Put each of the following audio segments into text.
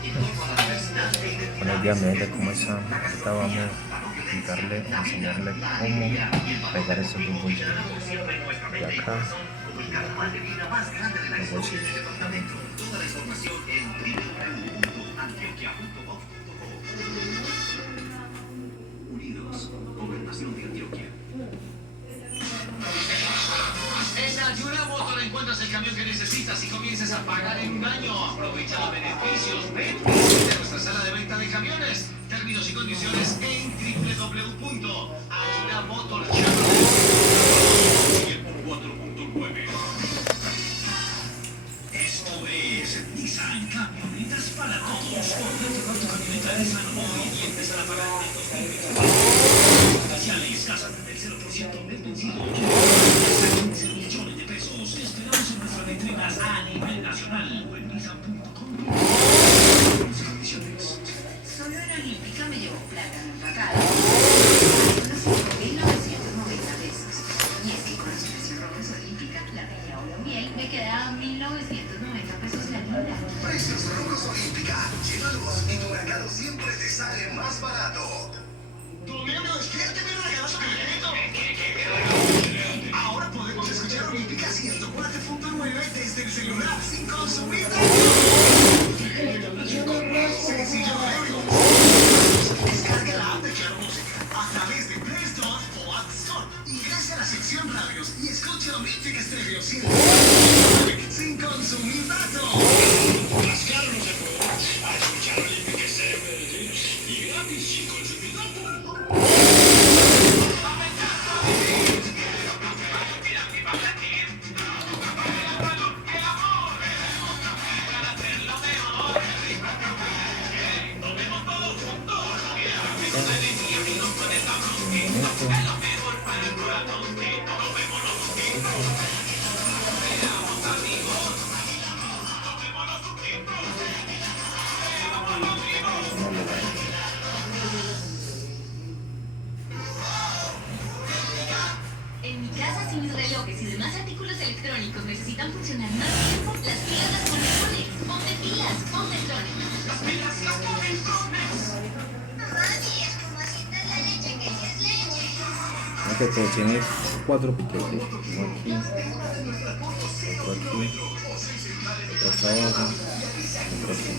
Buenos días, mi gente, ¿cómo están? Ahorita vamos a explicarle, a enseñarle cómo pegar esos dos bolsillos de acá y de acá, los bolsillos. Unidos, Gobernación de Antioquia. En Ayuda Motor encuentras el camión que necesitas y comiences a pagar en un año. Aprovecha los beneficios. Ven de nuestra sala de venta de camiones. Términos y condiciones en www.ayudamotorchevrolet.4.9. Esto es Nissan Camionetas para Todos. Podrás llevar tu camioneta Nissan hoy y empezar a pagar en 2024. Especiales, tasas del 0% mes vencido. 15 millones de pesos. Te esperamos en nuestras vitrinas a nivel nacional o en nissan.com. Condiciones. Solo en Olímpica me llevó plátano empacado. Unos 5.990 pesos. Y es que con los precios rojos Olímpica, la piña o la miel me quedaba 1.990 pesos la libra. Precios rojos Olímpica. Llévalos y tu mercado siempre te sale más barato. Domingo, despierte, mi regalazo que le meto. Ahora podemos escuchar Olímpica 104.9 desde el celular sin consumir. Sencillo, descarga la app de Claro Música a través de Play Store o App Store. Ingresa a la sección radios y escucha Olímpica Estéreo 100 sin consumir datos. Más claro no se puede. A escuchar Olímpica Estéreo y gratis sin consumir datos. En mi casa, si mis relojes y demás artículos electrónicos necesitan funcionar más tiempo, las pilas las pones con Nex. Ponte pilas, ponte electrónicos. Las pilas las ponen con Nex. Mami, es como sienta la leche que sí es leche. Este todo tiene 4 piquetes, uno aquí, otro aquí, otro acá abajo, otro aquí.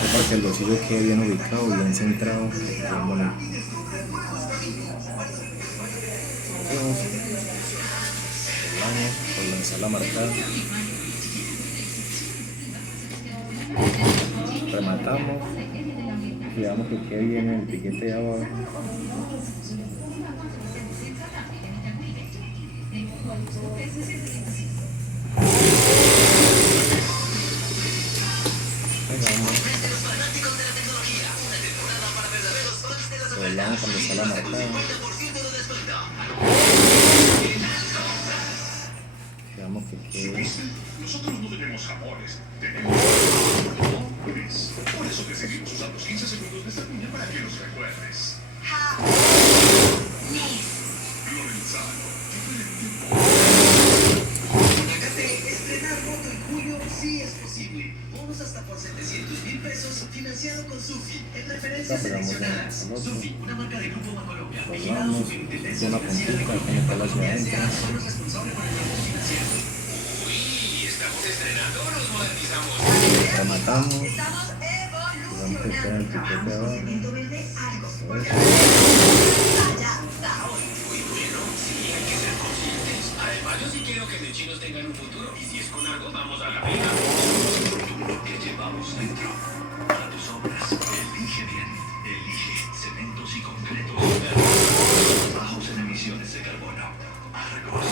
Es para que el bolsillo quede bien ubicado, bien centrado, bien bonito. Vamos por lanzar la marcada, rematamos, cuidamos que quede bien el piquete de abajo. Doblamos cuando está la marcada. Quedamos que quede. Nosotros no tenemos jamones, tenemos jamones. Por eso te seguimos usando 15 segundos de esta cuña para que los recuerdes. Lorenzano. Estrenar moto en julio sí es posible. Bonos hasta por 700,000 pesos financiado con Sufi en preferencias seleccionadas. Sufi, una marca de Grupo Bancolombia. Vigilado Superintendencia Una Financiera de puntita, Colombia. que me está la ciudad adentro. Son los responsables por el trabajo financiero. Uy, estamos estrenando o nos modernizamos. Rematamos. Estamos Vamos a quitar el piquete de abajo. Cemento verde, algo. Eso. Allá está hoy. Muy bueno, sí, hay que ser conscientes. Además, yo sí quiero que mis chinos tengan un futuro. Y si es con algo, vamos a la pena. Lo que llevamos dentro. Para tus obras, elige bien. Elige cementos y concretos verdes, bajos en emisiones de carbono. Argos.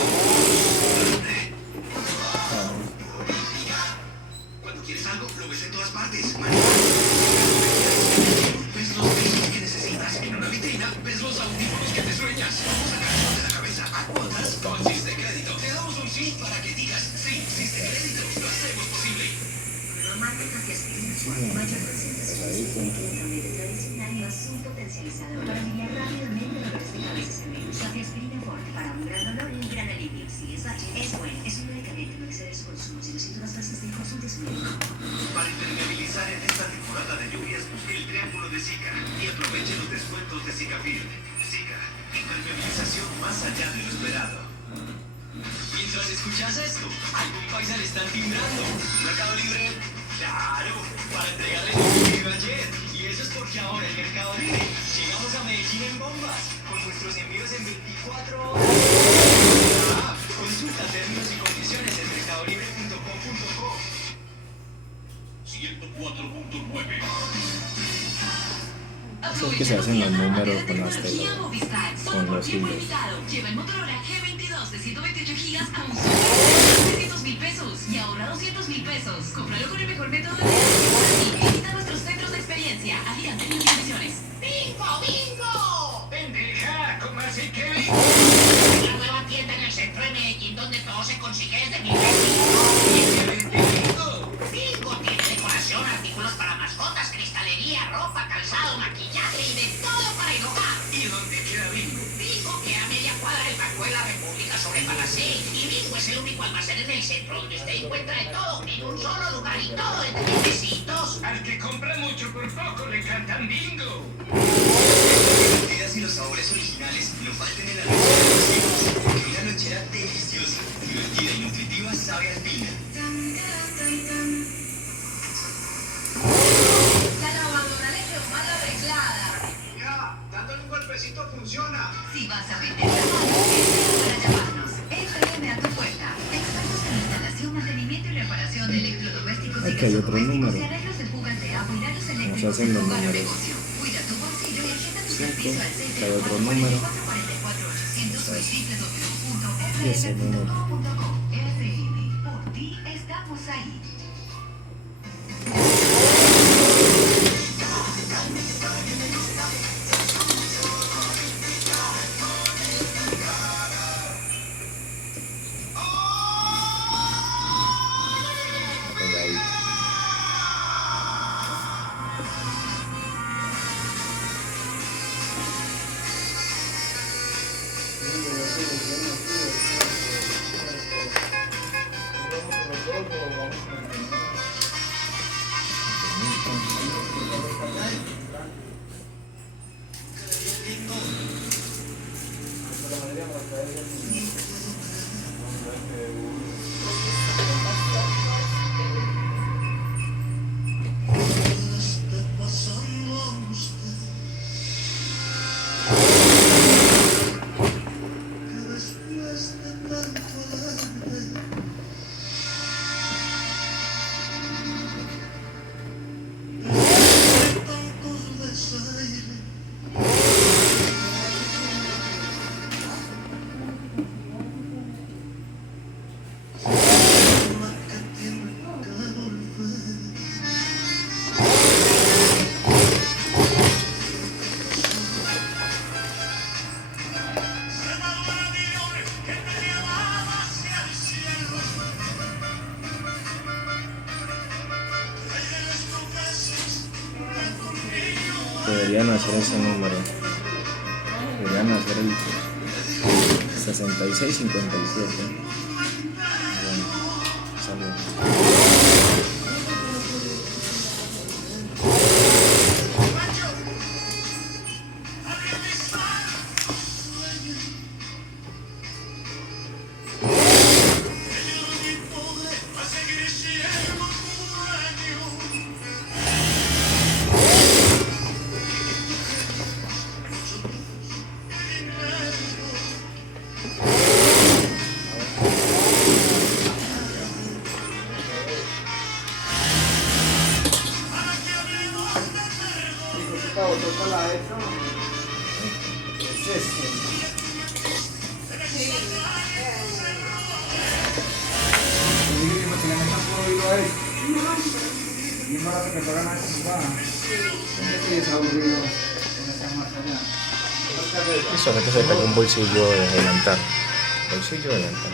Verde. Cuando quieres algo, lo ves en todas partes. Ves los discos que necesitas en una vitrina. Ves los audífonos que te sueñas. Vamos a sacarlos de la cabeza. A cuotas con Chiste Crédito. Te damos un sí para que digas sí, Chiste Crédito. Lo hacemos posible. Nueva marca Cafeaspirina Forte. Mayor concentración de ingredientes tradicional más un potencializador para aliviar rápidamente dolores de cabeza severos. Cafeaspirina Forte para un gran dolor y un gran alivio. Si es H, es bueno. Es un medicamento, no excede su consumo. Si los síntomas persisten, consulte datos de Zicafil. Zika, impermeabilización más allá de lo esperado. Mientras escuchas esto, algún paisa le están timbrando. Mercado Libre, claro, para entregarle lo que pidió ayer. Y eso es porque ahora en Mercado Libre llegamos a Medellín en bombas, con nuestros envíos en 24 horas. Consulta términos y condiciones en mercadolibre.com.co. 104.9. Eso es que se hacen los números con las tecnología telas, Movistar, con solo por los tiempo hilos. limitado. Lleva el Motorola G22 de 128 GB a un solo $300,000 y ahorra $200,000. Cómpralo con el mejor método de negocio. Visita nuestros centros de experiencia. Alianza en Condiciones. ¡Bingo, bingo! ¡Pendeja! ¿Cómo así que? La nueva tienda en el centro de Medellín donde todo se consigue desde 1900. Bingo tiene decoración, artículos para mascotas, cristalería, ropa, calzado, maquillaje y de todo para el hogar. ¿Y dónde queda Bingo? Bingo queda a media cuadra del Banco de la República sobre Palacé. Y Bingo es el único almacén en el centro donde usted encuentra de todo en un solo lugar y todo de 3 pesitos. Al que compra mucho por poco le cantan Bingo. Las ideas y los sabores originales no falten en la noche de los hijos, porque una lonchera deliciosa, divertida y nutritiva sabe alpina. La lavadora le quedó mal arreglada. Ya, dándole un golpecito funciona. Si vas a vender lavadora, es para llamarnos. FM a tu puerta. Expertos en instalación, mantenimiento y reparación de electrodomésticos y Aquí hay otro gasodomésticos número. y arreglos de fugas de agua y daños se eléctricos hacen en tu los hogar o números? negocio. Cuida tu bolsillo y agenda tu 5, servicio al acá hay otro número. 604-800 Y ese número. www.fm.com. FM, por ti estamos ahí. Pegadito. Deberían hacer ese número. Deberían hacer el 6657. Bueno, salió. Eso, que se cayó un bolsillo de delantal. Bolsillo de delantal.